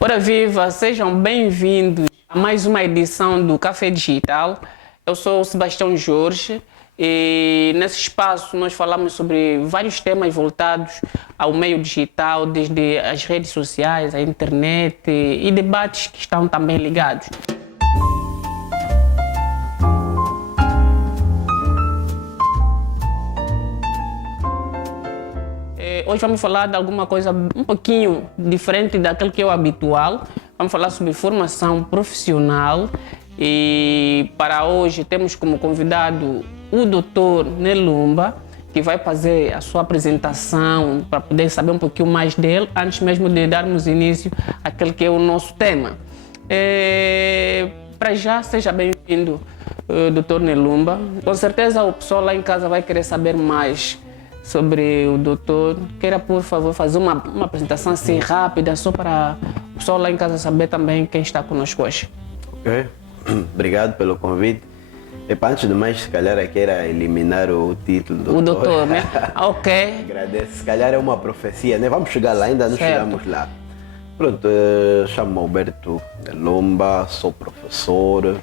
Ora viva, sejam bem-vindos a mais uma edição do Café Digital. Eu sou o Sebastião Jorge e nesse espaço nós falamos sobre vários temas voltados ao meio digital, desde as redes sociais, a internet e debates que estão também ligados. Hoje vamos falar de alguma coisa um pouquinho diferente daquilo que é o habitual. Vamos falar sobre formação profissional e para hoje temos como convidado o Dr. Nelumba, que vai fazer a sua apresentação para poder saber um pouquinho mais dele, antes mesmo de darmos início àquele que é o nosso tema. Para já, seja bem-vindo, Dr. Nelumba. Com certeza o pessoal lá em casa vai querer saber mais sobre o doutor. Queira, por favor, fazer uma apresentação assim rápida, só para o pessoal lá em casa saber também quem está conosco hoje. Ok, obrigado pelo convite. Antes de mais, se calhar aqui era eliminar o título do O doutor, né? Ok. Agradeço. Se calhar é uma profecia, né? Vamos chegar lá, ainda não chegamos lá. Pronto, chamo-me Alberto Nelumba, sou professor,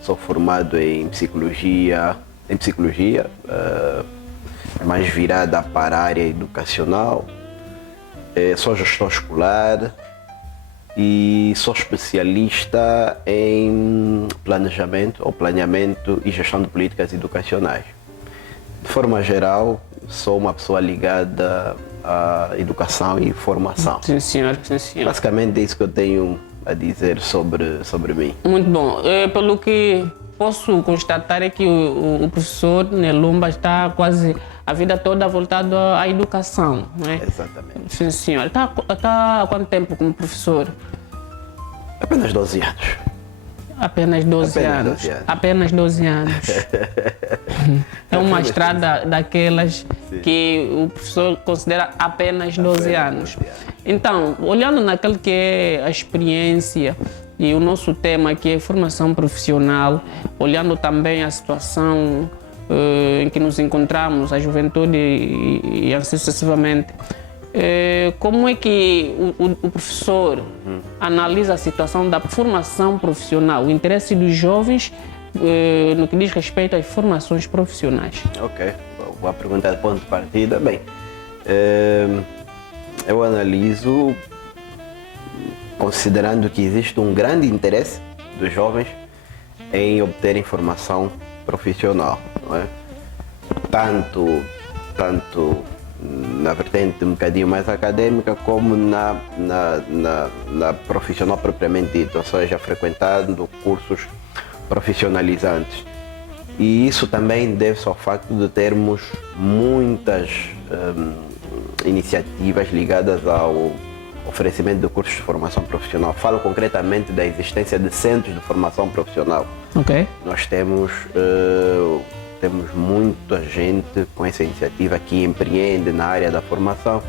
sou formado em psicologia, mais virada para a área educacional. Sou gestor escolar e sou especialista em planeamento e gestão de políticas educacionais. De forma geral, sou uma pessoa ligada à educação e formação. Sim, senhor. Sim, senhor. Basicamente é isso que eu tenho a dizer sobre mim. Muito bom. Pelo que posso constatar é que o professor Nelumba está quase a vida toda voltado à educação, não é? Exatamente. Sim, senhor. Está há quanto tempo como professor? Apenas 12 anos. Apenas 12 anos. Apenas 12 anos. É uma estrada daquelas que o professor considera apenas 12 anos. Então, olhando naquilo que é a experiência e o nosso tema que é formação profissional, olhando também a situação em que nos encontramos, a juventude e assim sucessivamente, como é que o professor analisa a situação da formação profissional, o interesse dos jovens no que diz respeito às formações profissionais? Ok, boa pergunta de ponto de partida. Bem, eu analiso considerando que existe um grande interesse dos jovens em obterem formação profissional, não é? Tanto na vertente um bocadinho mais acadêmica como na profissional propriamente dita, ou seja, frequentando cursos profissionalizantes. E isso também deve-se ao facto de termos muitas iniciativas ligadas ao oferecimento de cursos de formação profissional. Falo concretamente da existência de centros de formação profissional. Ok. Nós temos muita gente com essa iniciativa que empreende na área da formação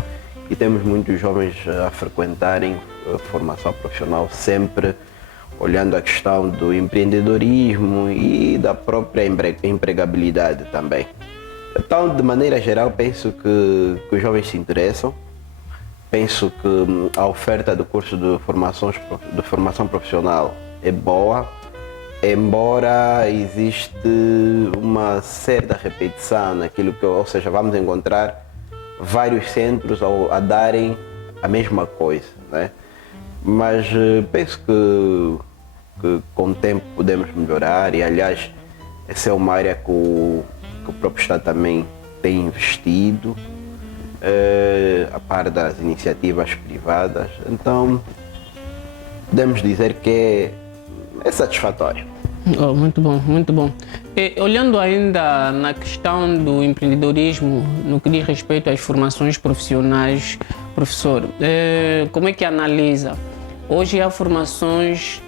e temos muitos jovens a frequentarem a formação profissional, sempre olhando a questão do empreendedorismo e da própria empregabilidade também. Então, de maneira geral, penso que os jovens se interessam. Penso que a oferta do curso de formação profissional é boa, embora existe uma certa repetição naquilo que, ou seja, vamos encontrar vários centros a darem a mesma coisa, né? Mas penso que com o tempo podemos melhorar e, aliás, essa é uma área que o próprio Estado também tem investido, a par das iniciativas privadas. Então, podemos dizer que é satisfatório. Oh, muito bom, muito bom. Olhando ainda na questão do empreendedorismo, no que diz respeito às formações profissionais, professor, como é que analisa? Hoje há formações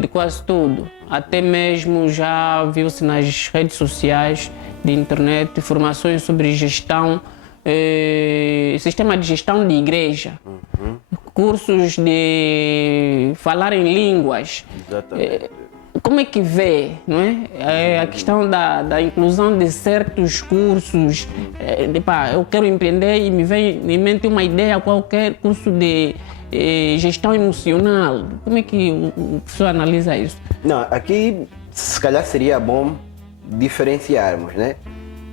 de quase tudo, até mesmo já viu-se nas redes sociais de internet formações sobre gestão, sistema de gestão de igreja, cursos de falar em línguas. Exatamente. Como é que vê, não é? A questão da inclusão de certos cursos. Eu quero empreender e me vem em mente uma ideia qualquer, curso de gestão emocional. Como é que o professor analisa isso? Não, aqui se calhar seria bom diferenciarmos, né?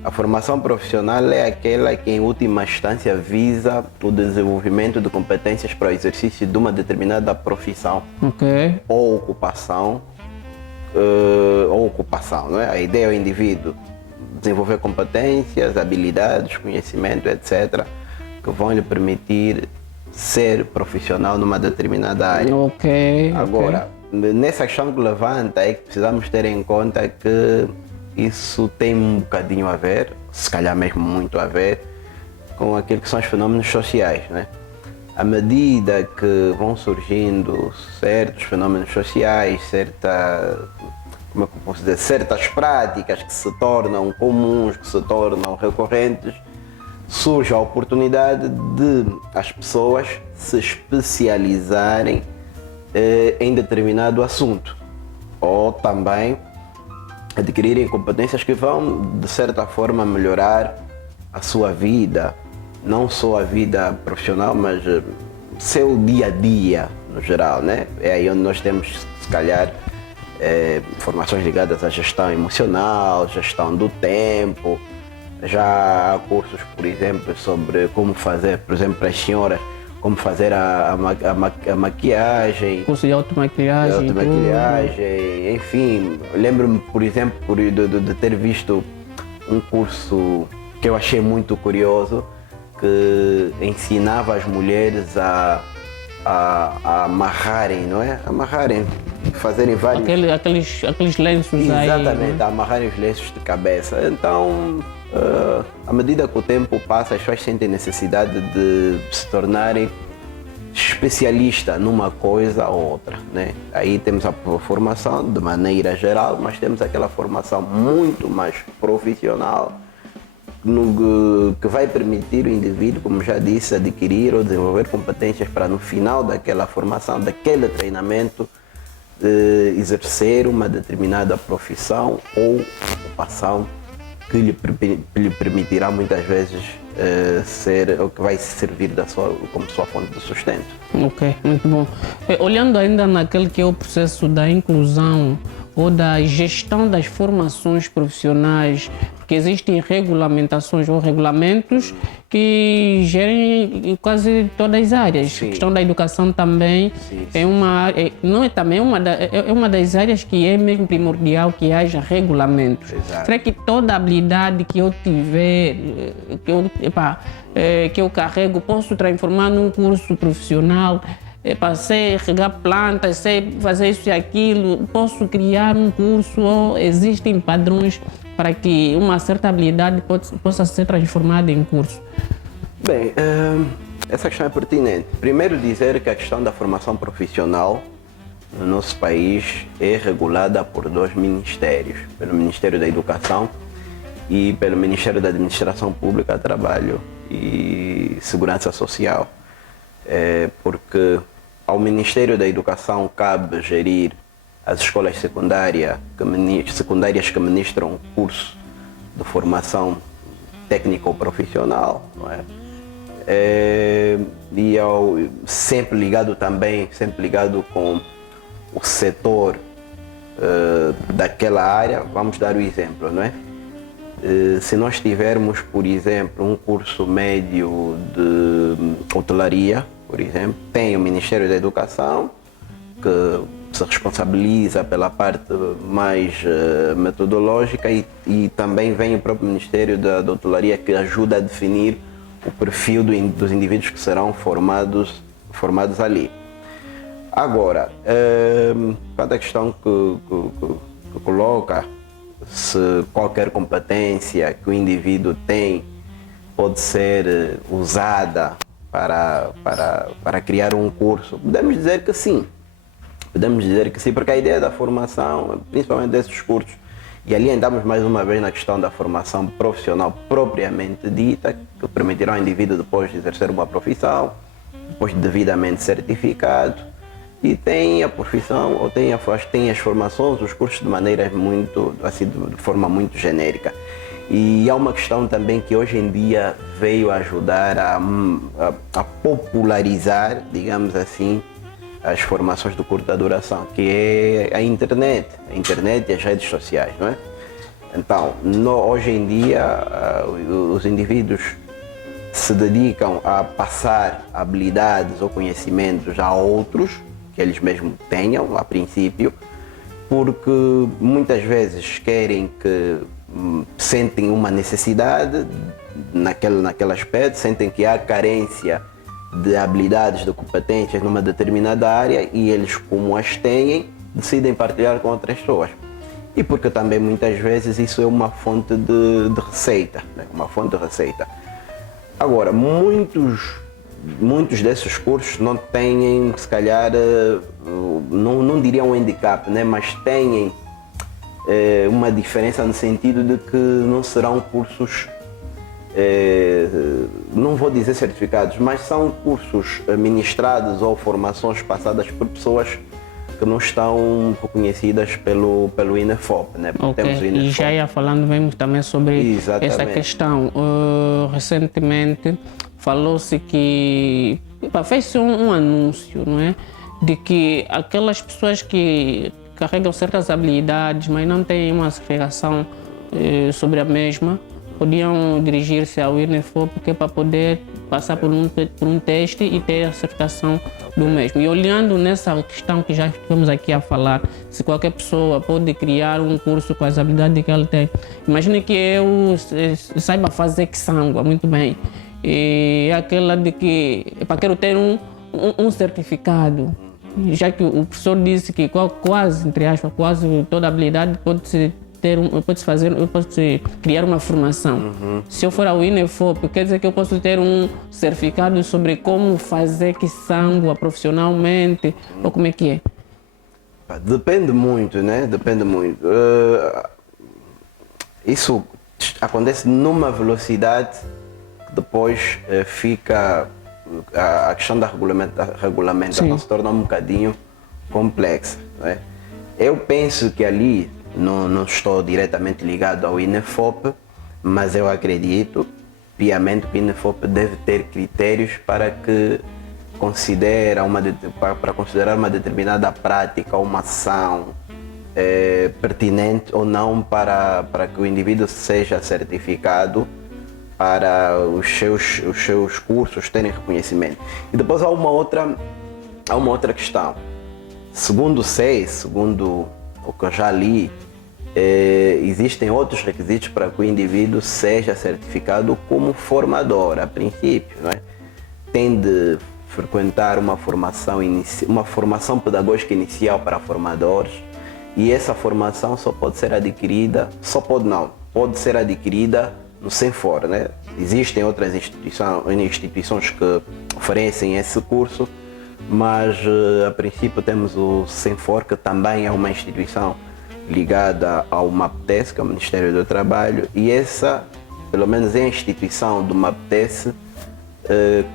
A formação profissional é aquela que, em última instância, visa o desenvolvimento de competências para o exercício de uma determinada profissão ou ocupação, não é? A ideia é o indivíduo desenvolver competências, habilidades, conhecimento, etc., que vão lhe permitir ser profissional numa determinada área. Agora, nessa questão que levanta, é que precisamos ter em conta que isso tem um bocadinho a ver, se calhar mesmo muito a ver, com aquilo que são os fenômenos sociais, né? À medida que vão surgindo certos fenômenos sociais, como é que eu posso dizer, certas práticas que se tornam comuns, que se tornam recorrentes, surge a oportunidade de as pessoas se especializarem em determinado assunto, ou também adquirirem competências que vão, de certa forma, melhorar a sua vida, não só a vida profissional, mas seu dia a dia no geral, né? É aí onde nós temos, se calhar, formações ligadas à gestão emocional, gestão do tempo. Já há cursos, por exemplo, sobre como fazer, por exemplo, para as senhoras, como fazer a maquiagem. Curso de automaquiagem. Enfim, lembro-me, por exemplo, de ter visto um curso que eu achei muito curioso, que ensinava as mulheres a amarrarem, não é? Amarrarem, fazerem vários... Aqueles lenços aí. Exatamente, a amarrarem os lenços de cabeça. Então, à medida que o tempo passa, as pessoas sentem necessidade de se tornarem especialistas numa coisa ou outra, né? Aí temos a formação de maneira geral, mas temos aquela formação muito mais profissional, que vai permitir o indivíduo, como já disse, adquirir ou desenvolver competências para, no final daquela formação, daquele treinamento, exercer uma determinada profissão ou ocupação que lhe permitirá muitas vezes ser o que vai servir como sua fonte de sustento. Ok, muito bom. Olhando ainda naquele que é o processo da inclusão ou da gestão das formações profissionais, porque existem regulamentações ou regulamentos que gerem em quase todas as áreas. Sim. A questão da educação também é uma uma das áreas que é mesmo primordial que haja regulamentos. Exato. Será que toda habilidade que eu tiver, que eu carrego, posso transformar num curso profissional? Sei regar plantas, sei fazer isso e aquilo, posso criar um curso ou existem padrões para que uma certa habilidade possa ser transformada em curso? Bem, essa questão é pertinente. Primeiro dizer que a questão da formação profissional no nosso país é regulada por dois ministérios, pelo Ministério da Educação e pelo Ministério da Administração Pública, Trabalho e Segurança Social. Porque ao Ministério da Educação cabe gerir as escolas secundárias que ministram curso de formação técnica ou profissional, não é? Sempre ligado com o setor daquela área. Vamos dar o exemplo, não é? Se nós tivermos, por exemplo, um curso médio de hotelaria, por exemplo, tem o Ministério da Educação, que se responsabiliza pela parte mais metodológica e também vem o próprio Ministério da Hotelaria, que ajuda a definir o perfil dos indivíduos que serão formados ali. Agora, quanto à questão que coloca, se qualquer competência que o indivíduo tem pode ser usada para criar um curso, podemos dizer que sim. Porque a ideia da formação, principalmente desses cursos, e ali andamos mais uma vez na questão da formação profissional propriamente dita, que permitirá ao indivíduo depois de exercer uma profissão, depois de devidamente certificado, e tem a profissão, ou tem as formações, os cursos de maneira muito, assim, de forma muito genérica. E há uma questão também que hoje em dia veio ajudar a popularizar, digamos assim, as formações de curta duração, que é a internet e as redes sociais, não é? Então, hoje em dia, os indivíduos se dedicam a passar habilidades ou conhecimentos a outros, que eles mesmos tenham, a princípio, porque muitas vezes querem que sentem uma necessidade naquele aspecto, sentem que há carência de habilidades, de competências numa determinada área e eles, como as têm, decidem partilhar com outras pessoas. E porque também muitas vezes isso é uma fonte de receita, né? Uma fonte de receita. Agora, muitos desses cursos não têm, se calhar, não diria um handicap, né? Mas têm uma diferença no sentido de que não serão cursos, não vou dizer certificados, mas são cursos ministrados ou formações passadas por pessoas que não estão reconhecidas pelo INEFOP, né? Okay. Temos o INEFOP. E já ia falando mesmo também sobre essa questão. Recentemente falou-se que fez-se um anúncio, não é? De que aquelas pessoas que carregam certas habilidades, mas não têm uma certificação sobre a mesma, podiam dirigir-se ao INEFOP porque para poder passar por um teste e ter a certificação do mesmo. E olhando nessa questão que já estamos aqui a falar, se qualquer pessoa pode criar um curso com as habilidades que ela tem. Imagine que eu saiba fazer quiçangua muito bem. E é aquela de que quero ter um certificado. Já que o professor disse que quase, entre aspas, quase toda habilidade pode-se criar uma formação. Se eu for ao INEFOP, quer dizer que eu posso ter um certificado sobre como fazer quiçangua profissionalmente, ou como é que é? Depende muito, né? Depende muito. Isso acontece numa velocidade que depois fica... A questão da regulamentação Sim. se torna um bocadinho complexa, né? Eu penso que ali, não estou diretamente ligado ao INEFOP, mas eu acredito piamente que o INEFOP deve ter critérios para considerar uma determinada prática ou uma ação pertinente ou não para que o indivíduo seja certificado para os seus cursos terem reconhecimento. E depois há uma outra questão. Segundo o que eu já li, existem outros requisitos para que o indivíduo seja certificado como formador, a princípio, não é? Tem de frequentar uma formação pedagógica inicial para formadores, e essa formação pode ser adquirida no Senfor, né? Existem outras instituições que oferecem esse curso, mas a princípio temos o Senfor, que também é uma instituição ligada ao MAPTES, que é o Ministério do Trabalho, e essa, pelo menos é a instituição do MAPTES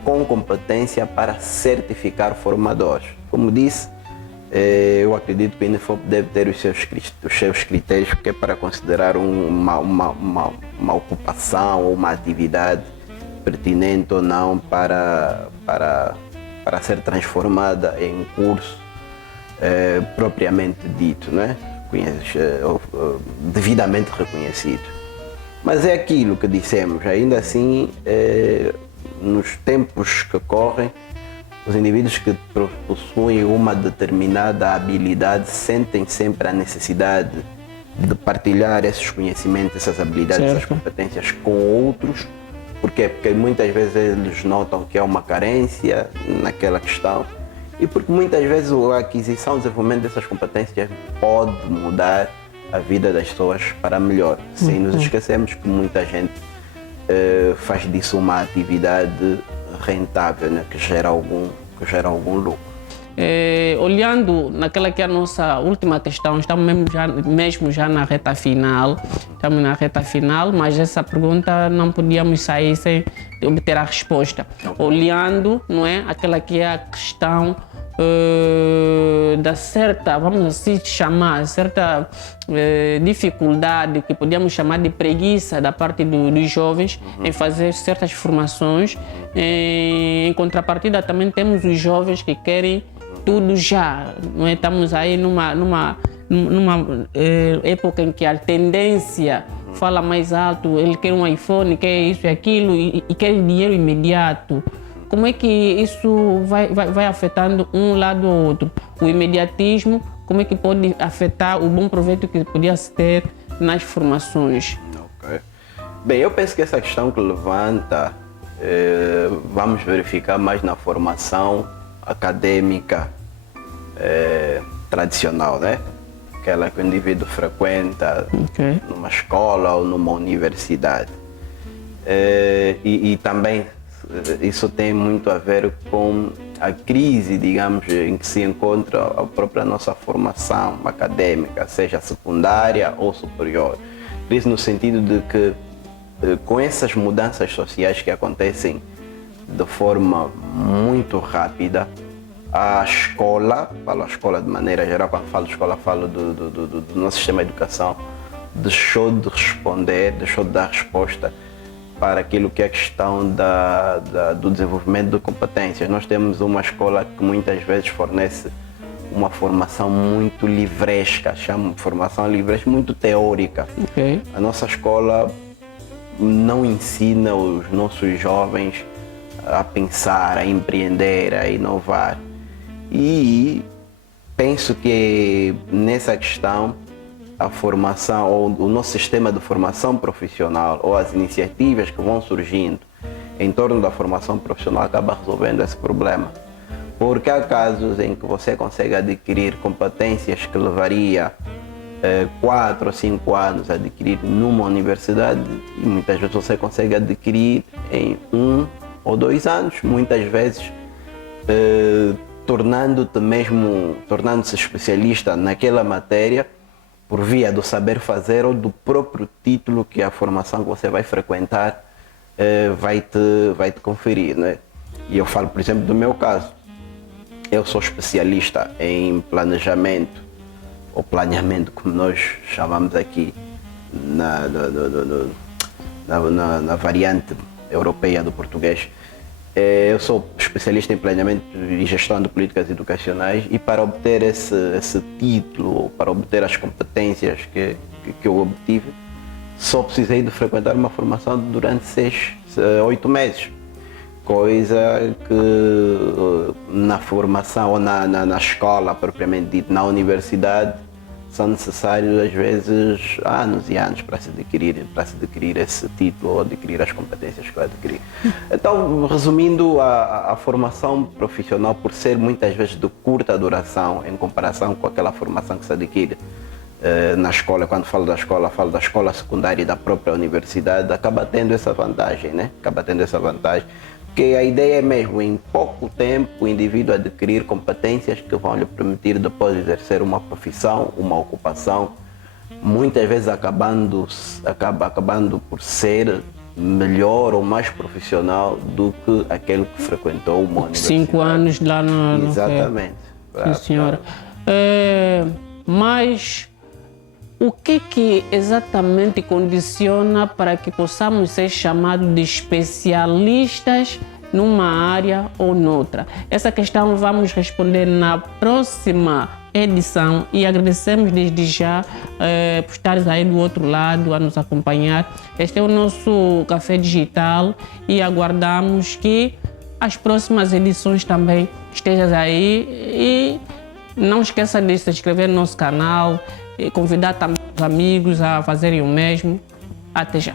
com competência para certificar formadores. Como disse, eu acredito que o INEFOP deve ter os seus critérios, porque é para considerar uma ocupação ou uma atividade pertinente ou não para ser transformada em um curso propriamente dito, né? Devidamente reconhecido. Mas é aquilo que dissemos, ainda assim, nos tempos que correm, os indivíduos que possuem uma determinada habilidade sentem sempre a necessidade de partilhar esses conhecimentos, essas habilidades, essas competências com outros. Por quê? Porque muitas vezes eles notam que há uma carência naquela questão e porque muitas vezes a aquisição, o desenvolvimento dessas competências pode mudar a vida das pessoas para melhor. Sem nos esquecermos que muita gente faz disso uma atividade rentável, né? que gera algum lucro. Olhando naquela que é a nossa última questão, estamos mesmo já na reta final, mas essa pergunta não podíamos sair sem obter a resposta. Olhando, não é, aquela que é a questão da certa, vamos assim chamar, certa dificuldade, que podíamos chamar de preguiça da parte dos jovens em fazer certas formações. Em contrapartida, também temos os jovens que querem tudo já. Não é? Estamos aí numa época em que a tendência fala mais alto, ele quer um iPhone, quer isso e aquilo e quer dinheiro imediato. Como é que isso vai afetando um lado ou outro? O imediatismo, como é que pode afetar o bom proveito que podia ter nas formações? Okay. Bem, eu penso que essa questão que levanta, vamos verificar mais na formação acadêmica tradicional, né? Aquela que o indivíduo frequenta numa escola ou numa universidade. E também isso tem muito a ver com a crise, digamos, em que se encontra a própria nossa formação acadêmica, seja secundária ou superior. Crise no sentido de que, com essas mudanças sociais que acontecem de forma muito rápida, a escola, falo a escola de maneira geral, quando falo de escola, falo do nosso sistema de educação, deixou de responder, deixou de dar resposta para aquilo que é a questão do desenvolvimento de competências. Nós temos uma escola que muitas vezes fornece uma formação muito livresca, chamo de formação livresca, muito teórica. A nossa escola não ensina os nossos jovens a pensar, a empreender, a inovar. E penso que nessa questão a formação, ou o nosso sistema de formação profissional, ou as iniciativas que vão surgindo em torno da formação profissional acaba resolvendo esse problema. Porque há casos em que você consegue adquirir competências que levaria 4 ou 5 anos a adquirir numa universidade, e muitas vezes você consegue adquirir em 1 ou 2 anos, muitas vezes tornando-se especialista naquela matéria por via do saber fazer ou do próprio título que a formação que você vai frequentar vai te conferir, né? E eu falo, por exemplo, do meu caso. Eu sou especialista em planejamento, ou planeamento, como nós chamamos aqui na variante europeia do português. Eu sou especialista em planeamento e gestão de políticas educacionais, e para obter esse título, para obter as competências que eu obtive, só precisei de frequentar uma formação durante 8 meses. Coisa que na formação ou na escola propriamente dita, na universidade, são necessários às vezes anos e anos para se adquirir esse título ou adquirir as competências que eu adquiri. Então, resumindo, a formação profissional, por ser muitas vezes de curta duração em comparação com aquela formação que se adquire na escola, quando falo da escola secundária e da própria universidade, acaba tendo essa vantagem, né? Acaba tendo essa vantagem. Porque a ideia é mesmo, em pouco tempo, o indivíduo adquirir competências que vão lhe permitir depois exercer uma profissão, uma ocupação, muitas vezes acabando por ser melhor ou mais profissional do que aquele que frequentou uma universidade. 5 anos lá no... Exatamente. Sim, senhora. Mas o que exatamente condiciona para que possamos ser chamados de especialistas numa área ou noutra? Essa questão vamos responder na próxima edição, e agradecemos desde já por estares aí do outro lado a nos acompanhar. Este é o nosso Café Digital e aguardamos que as próximas edições também estejas aí, e não esqueça de se inscrever no nosso canal e convidar também os amigos a fazerem o mesmo. Até já!